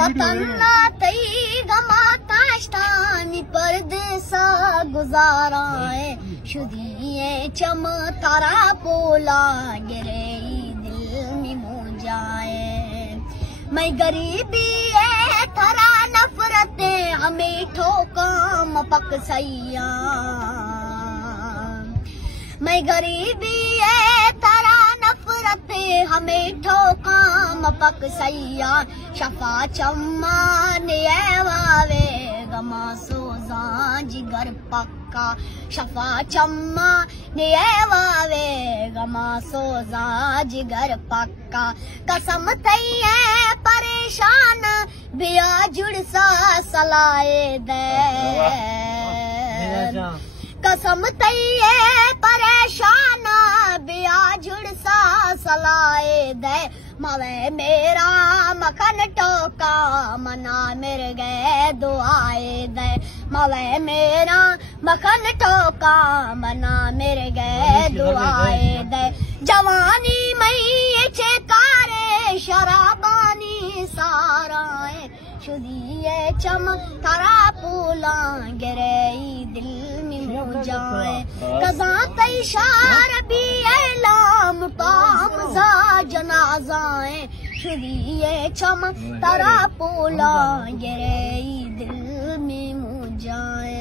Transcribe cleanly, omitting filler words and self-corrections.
वतन्ना तई गमा ताश्तानी परदेसा गुजाराए शुदिये चम तारा पोला गिरे दिल में मुझाए मैं गरीबी है थरा नफरते हमें ठोकाम पक सैया मैं गरीबी है थरा नफरते हमें ठोकाम पक सैया शफा चम्मा ने वावे गमा सोजा जिगर पक्का शफा चम्मा ने वावे गमा सोजा जिगर पक्का कसम थई है परेशान बिया जुड़ सा सलाए दे कसम थई है परेशान बिया जुड़ सा सलाए दे मवे मेरा मखन टोका मना मिर गए दुआए दे मवे मेरा मखन टोका मना मिर गए दुआए दे जवानी मई चेकारे शराबानी साराए शुदिये चम तारा पोला गिरे दिल में मुझाए कजा तई शार भी ऐलाम ताम जा जनाजाए शुदिये चम तारा पोला गिरे दिल में मुझाए।